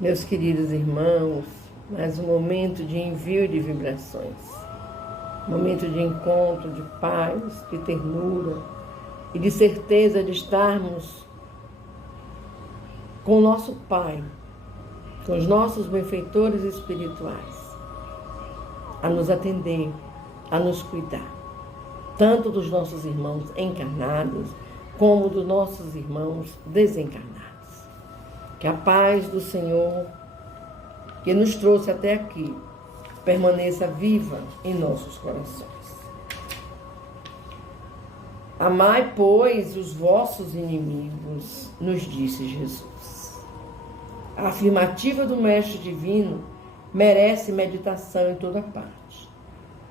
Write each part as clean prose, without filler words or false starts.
Meus queridos irmãos, mais um momento de envio de vibrações, momento de encontro, de paz, de ternura e de certeza de estarmos com o nosso Pai, com os nossos benfeitores espirituais, a nos atender, a nos cuidar, tanto dos nossos irmãos encarnados, como dos nossos irmãos desencarnados. Que a paz do Senhor, que nos trouxe até aqui, permaneça viva em nossos corações. Amai, pois, os vossos inimigos, nos disse Jesus. A afirmativa do Mestre Divino merece meditação em toda parte.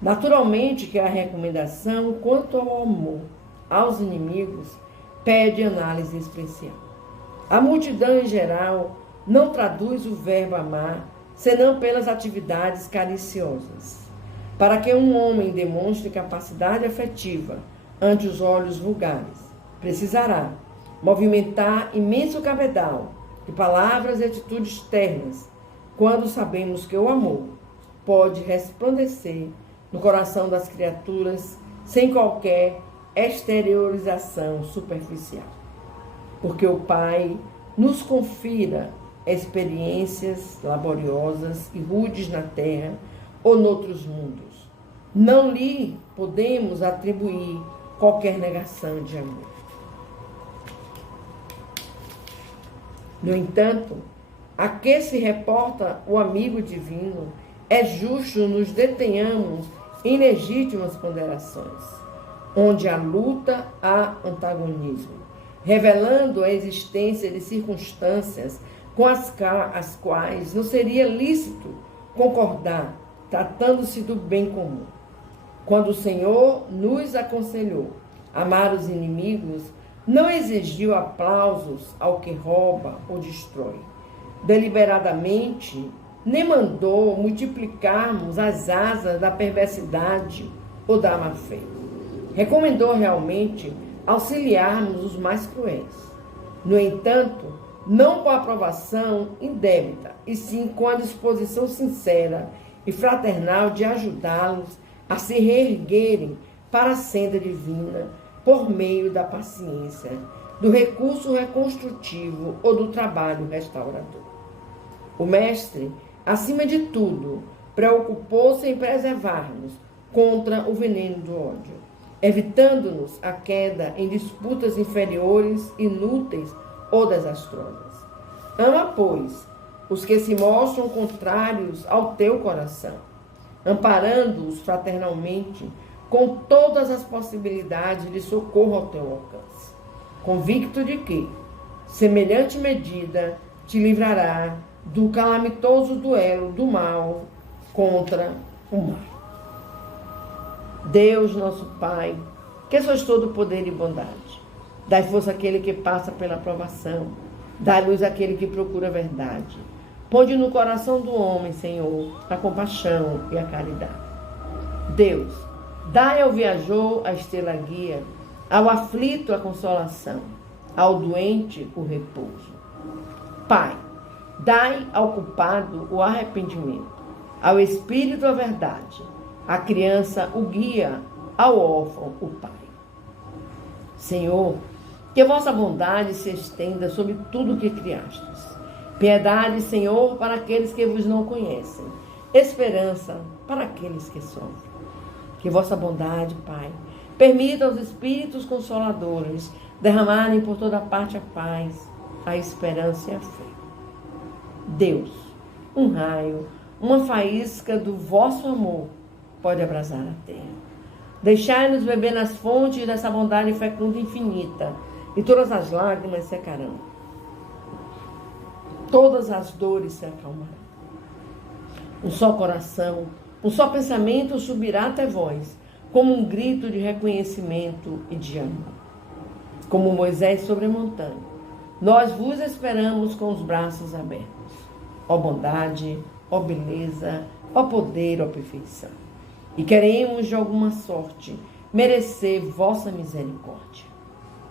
Naturalmente que a recomendação quanto ao amor aos inimigos pede análise especial. A multidão em geral não traduz o verbo amar, senão pelas atividades cariciosas. Para que um homem demonstre capacidade afetiva ante os olhos vulgares, precisará movimentar imenso cabedal de palavras e atitudes ternas, quando sabemos que o amor pode resplandecer no coração das criaturas sem qualquer exteriorização superficial. Porque o Pai nos confira experiências laboriosas e rudes na terra ou noutros mundos. Não lhe podemos atribuir qualquer negação de amor. No entanto, a que se reporta o amigo divino, é justo nos detenhamos em legítimas ponderações, onde a luta há antagonismo, revelando a existência de circunstâncias com as quais não seria lícito concordar, tratando-se do bem comum. Quando o Senhor nos aconselhou amar os inimigos, não exigiu aplausos ao que rouba ou destrói, deliberadamente, nem mandou multiplicarmos as asas da perversidade ou da má-fé. Recomendou realmente auxiliarmos os mais cruéis. No entanto, não com a aprovação indébita, e sim com a disposição sincera e fraternal de ajudá-los a se reerguerem para a senda divina por meio da paciência, do recurso reconstrutivo ou do trabalho restaurador. O Mestre, acima de tudo, preocupou-se em preservar-nos contra o veneno do ódio, evitando-nos a queda em disputas inferiores, inúteis ou desastrosas. Ama, pois, os que se mostram contrários ao teu coração, amparando-os fraternalmente com todas as possibilidades de socorro ao teu alcance, convicto de que semelhante medida te livrará do calamitoso duelo do mal contra o mal. Deus, nosso Pai, que sois todo poder e bondade, dai força àquele que passa pela provação, dai luz àquele que procura a verdade. Ponde no coração do homem, Senhor, a compaixão e a caridade. Deus, dai ao viajor a estrela guia, ao aflito a consolação, ao doente o repouso. Pai, dai ao culpado o arrependimento, ao espírito a verdade, à criança o guia, ao órfão o pai. Senhor, que a vossa bondade se estenda sobre tudo o que criastes. Piedade, Senhor, para aqueles que vos não conhecem. Esperança para aqueles que sofrem. Que vossa bondade, Pai, permita aos Espíritos Consoladores derramarem por toda parte a paz, a esperança e a fé. Deus, um raio, uma faísca do vosso amor pode abrasar a terra. Deixai-nos beber nas fontes dessa bondade fecunda e infinita, e todas as lágrimas secarão. Todas as dores se acalmarão. Um só coração, um só pensamento subirá até vós, como um grito de reconhecimento e de amor. Como Moisés sobre a montanha, nós vos esperamos com os braços abertos. Ó bondade, ó beleza, ó poder, ó perfeição. E queremos, de alguma sorte, merecer vossa misericórdia.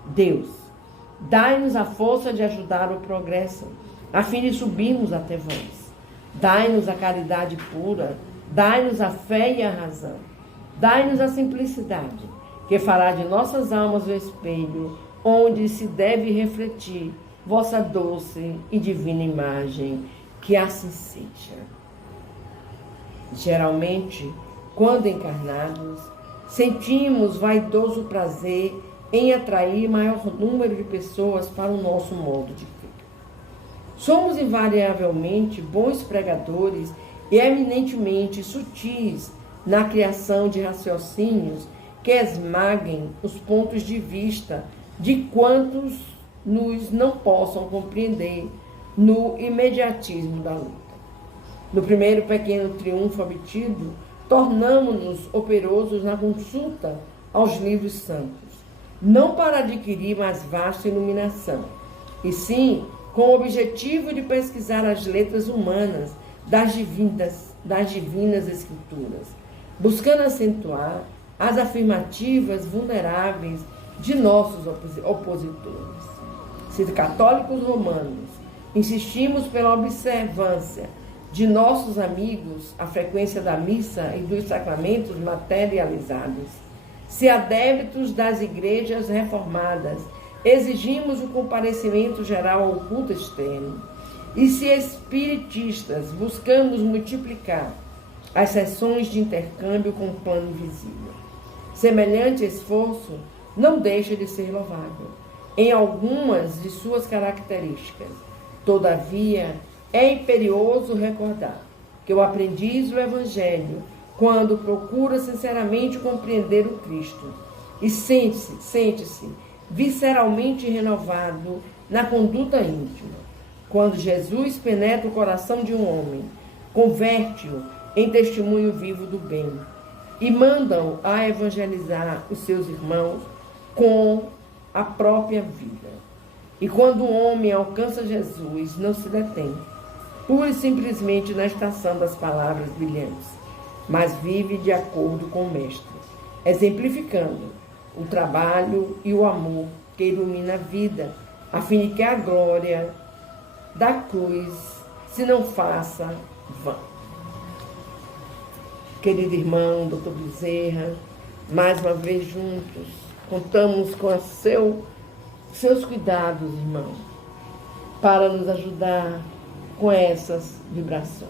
Deus, dai-nos a força de ajudar o progresso, a fim de subirmos até vós. Dai-nos a caridade pura, dai-nos a fé e a razão. Dai-nos a simplicidade, que fará de nossas almas o espelho, onde se deve refletir vossa doce e divina imagem. Que assim seja. Geralmente, quando encarnados, sentimos vaidoso prazer em atrair maior número de pessoas para o nosso modo de vida. Somos invariavelmente bons pregadores e eminentemente sutis na criação de raciocínios que esmaguem os pontos de vista de quantos nos não possam compreender no imediatismo da luta. No primeiro pequeno triunfo obtido, tornamo-nos operosos na consulta aos livros santos, não para adquirir mais vasta iluminação, e sim com o objetivo de pesquisar as letras humanas das divinas escrituras, buscando acentuar as afirmativas vulneráveis de nossos opositores. Se católicos romanos insistimos pela observância de nossos amigos, a frequência da missa e dos sacramentos materializados, se adeptos das igrejas reformadas exigimos o comparecimento geral ao culto externo, e se espiritistas buscamos multiplicar as sessões de intercâmbio com o plano invisível, semelhante esforço não deixa de ser louvável em algumas de suas características. Todavia, é imperioso recordar que o aprendiz do Evangelho, quando procura sinceramente compreender o Cristo e sente-se visceralmente renovado na conduta íntima, quando Jesus penetra o coração de um homem, converte-o em testemunho vivo do bem e manda-o a evangelizar os seus irmãos com a própria vida. E quando o homem alcança Jesus, não se detém, pura e simplesmente na estação das palavras brilhantes, mas vive de acordo com o Mestre, exemplificando o trabalho e o amor que ilumina a vida, a fim de que a glória da cruz se não faça vã. Querido irmão, doutor Bezerra, mais uma vez juntos, contamos com seus cuidados, irmão, para nos ajudar com essas vibrações.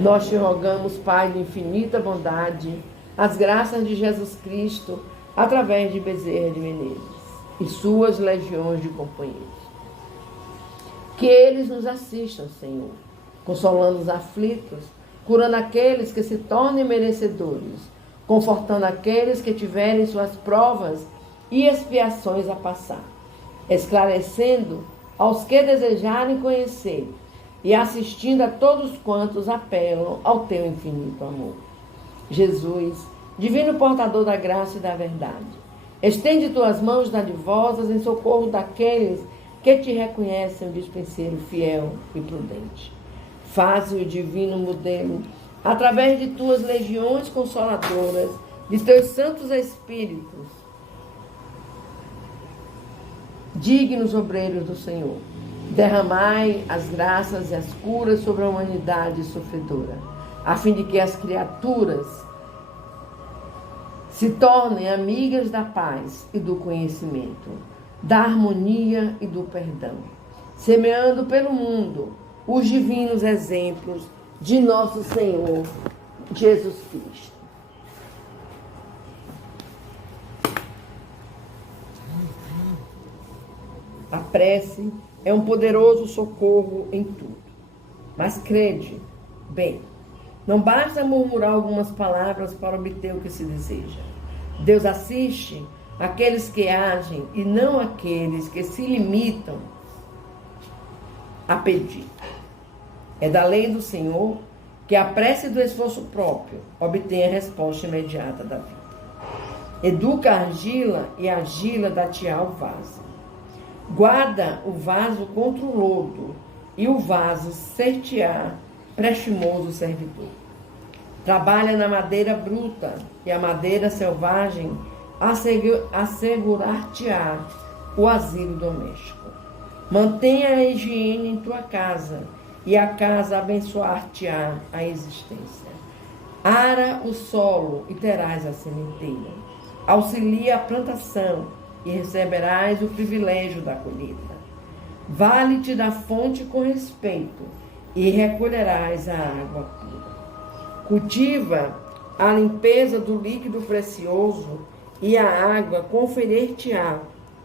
Nós te rogamos, Pai de infinita bondade, as graças de Jesus Cristo, através de Bezerra de Menezes e suas legiões de companheiros. Que eles nos assistam, Senhor, consolando os aflitos, curando aqueles que se tornem merecedores, confortando aqueles que tiverem suas provas e expiações a passar, esclarecendo aos que desejarem conhecer e assistindo a todos quantos apelam ao teu infinito amor. Jesus, divino portador da graça e da verdade, estende tuas mãos dadivosas em socorro daqueles que te reconhecem o dispenseiro fiel e prudente. Faze o divino modelo, através de tuas legiões consoladoras, de teus santos espíritos, dignos obreiros do Senhor. Derramai as graças e as curas sobre a humanidade sofredora, a fim de que as criaturas se tornem amigas da paz e do conhecimento, da harmonia e do perdão, semeando pelo mundo os divinos exemplos de nosso Senhor Jesus Cristo. A prece é um poderoso socorro em tudo. Mas crede, bem, não basta murmurar algumas palavras para obter o que se deseja. Deus assiste aqueles que agem e não aqueles que se limitam a pedir. É da lei do Senhor que a prece do esforço próprio obtém a resposta imediata da vida. Educa a argila e a argila dá-te-á o vaso. Guarda o vaso contra o lodo e o vaso ser-te-á prestimoso servidor. Trabalha na madeira bruta e a madeira selvagem assegurar-te-á o asilo doméstico. Mantenha a higiene em tua casa, e a casa abençoar-te-á a existência. Ara o solo e terás a sementeira. Auxilia a plantação e receberás o privilégio da colheita. Vale-te da fonte com respeito e recolherás a água pura. Cultiva a limpeza do líquido precioso e a água conferir-te-á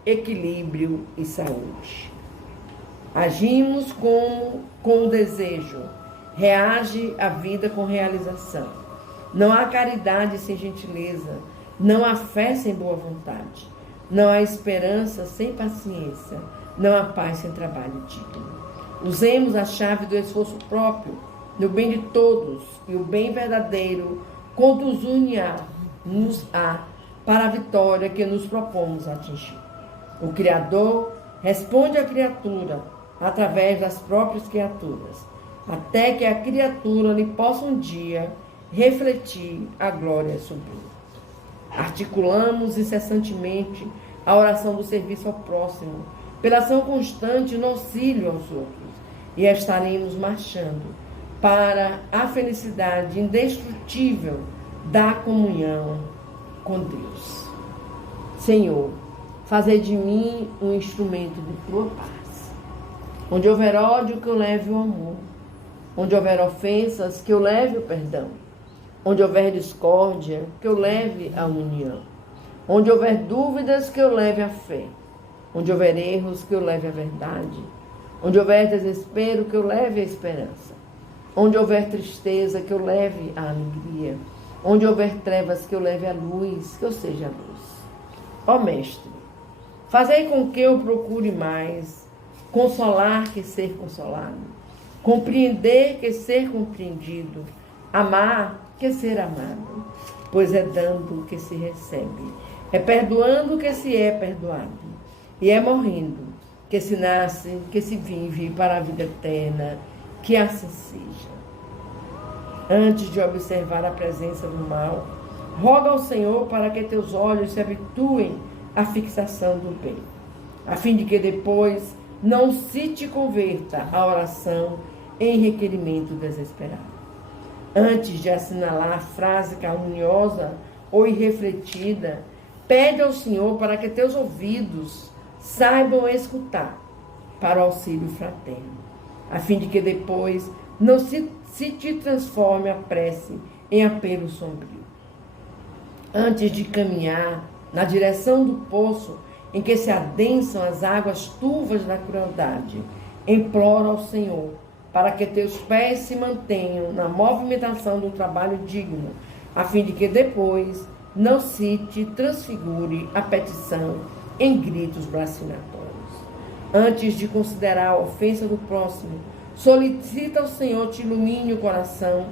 equilíbrio e saúde. Agimos com o desejo, reage a vida com realização. Não há caridade sem gentileza, não há fé sem boa vontade, não há esperança sem paciência, não há paz sem trabalho digno. Usemos a chave do esforço próprio, no bem de todos, e o bem verdadeiro conduz-nos-á para a vitória que nos propomos atingir. O Criador responde à criatura através das próprias criaturas, até que a criatura lhe possa um dia refletir a glória sublime. Articulamos incessantemente a oração do serviço ao próximo, pela ação constante no auxílio aos outros, e estaremos marchando para a felicidade indestrutível da comunhão com Deus. Senhor, fazei de mim um instrumento de tua paz. Onde houver ódio, que eu leve o amor. Onde houver ofensas, que eu leve o perdão. Onde houver discórdia, que eu leve a união. Onde houver dúvidas, que eu leve a fé. Onde houver erros, que eu leve a verdade. Onde houver desespero, que eu leve a esperança. Onde houver tristeza, que eu leve a alegria. Onde houver trevas, que eu leve a luz, que eu seja a luz. Ó Mestre, fazei com que eu procure mais consolar que ser consolado, compreender que ser compreendido, amar que ser amado, pois é dando que se recebe, é perdoando que se é perdoado, e é morrendo que se nasce, que se vive para a vida eterna, que assim seja. Antes de observar a presença do mal, roga ao Senhor para que teus olhos se habituem à fixação do bem, a fim de que depois não se te converta a oração em requerimento desesperado. Antes de assinalar a frase caluniosa ou irrefletida, pede ao Senhor para que teus ouvidos saibam escutar para o auxílio fraterno, a fim de que depois não se te transforme a prece em apelo sombrio. Antes de caminhar na direção do poço em que se adensam as águas turvas da crueldade, implora ao Senhor para que teus pés se mantenham na movimentação do trabalho digno, a fim de que depois não se te transfigure a petição em gritos blasfematórios. Antes de considerar a ofensa do próximo, solicita ao Senhor te ilumine o coração,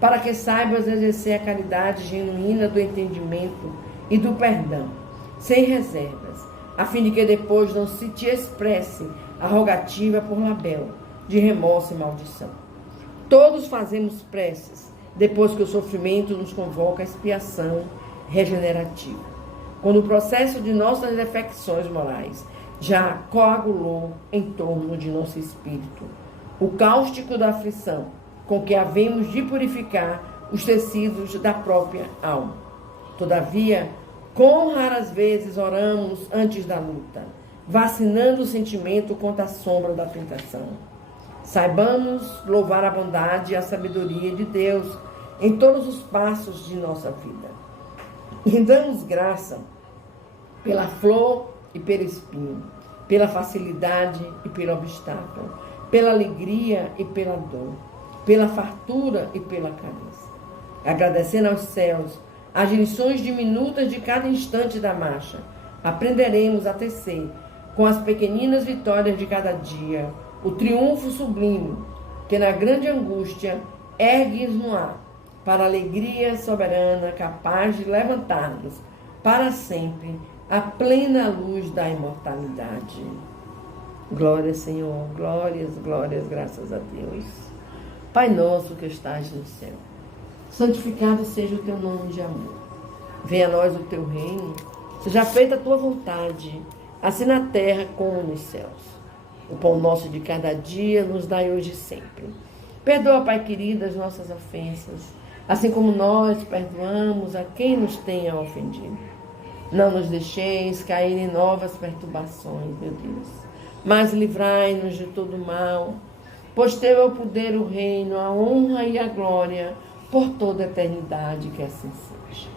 para que saibas exercer a caridade genuína do entendimento e do perdão, sem reservas, a fim de que depois não se te expresse a rogativa por labéu de remorso e maldição. Todos fazemos preces depois que o sofrimento nos convoca a expiação regenerativa. Quando o processo de nossas defecções morais já coagulou em torno de nosso espírito o cáustico da aflição com que havemos de purificar os tecidos da própria alma. Todavia, quão raras vezes oramos antes da luta, vacinando o sentimento contra a sombra da tentação. Saibamos louvar a bondade e a sabedoria de Deus em todos os passos de nossa vida. E damos graça pela flor e pelo espinho, pela facilidade e pelo obstáculo, pela alegria e pela dor, pela fartura e pela carência. Agradecendo aos céus as lições diminutas de cada instante da marcha, aprenderemos a tecer, com as pequeninas vitórias de cada dia, o triunfo sublime que na grande angústia ergues no ar, para a alegria soberana capaz de levantar-nos para sempre à plena luz da imortalidade. Glória, Senhor, glórias, glórias, graças a Deus. Pai nosso que estás no céu, santificado seja o teu nome de amor. Venha a nós o teu reino, seja feita a tua vontade, assim na terra como nos céus. O pão nosso de cada dia nos dai hoje e sempre. Perdoa, Pai querido, as nossas ofensas, assim como nós perdoamos a quem nos tenha ofendido. Não nos deixeis cair em novas perturbações, meu Deus, mas livrai-nos de todo mal, pois teu é o poder, o reino, a honra e a glória por toda a eternidade, que assim seja.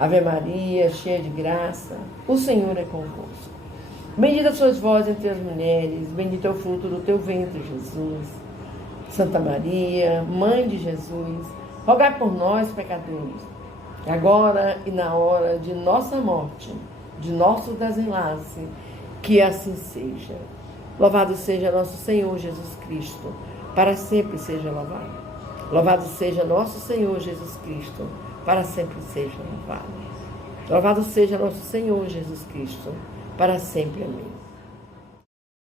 Ave Maria, cheia de graça, o Senhor é convosco. Bendita sois vós entre as mulheres, bendito é o fruto do teu ventre, Jesus. Santa Maria, Mãe de Jesus, rogai por nós, pecadores, agora e na hora de nossa morte, de nosso desenlace, que assim seja. Louvado seja nosso Senhor Jesus Cristo, para sempre seja louvado. Louvado seja nosso Senhor Jesus Cristo, para sempre seja louvado. Louvado seja nosso Senhor Jesus Cristo, para sempre. Amém.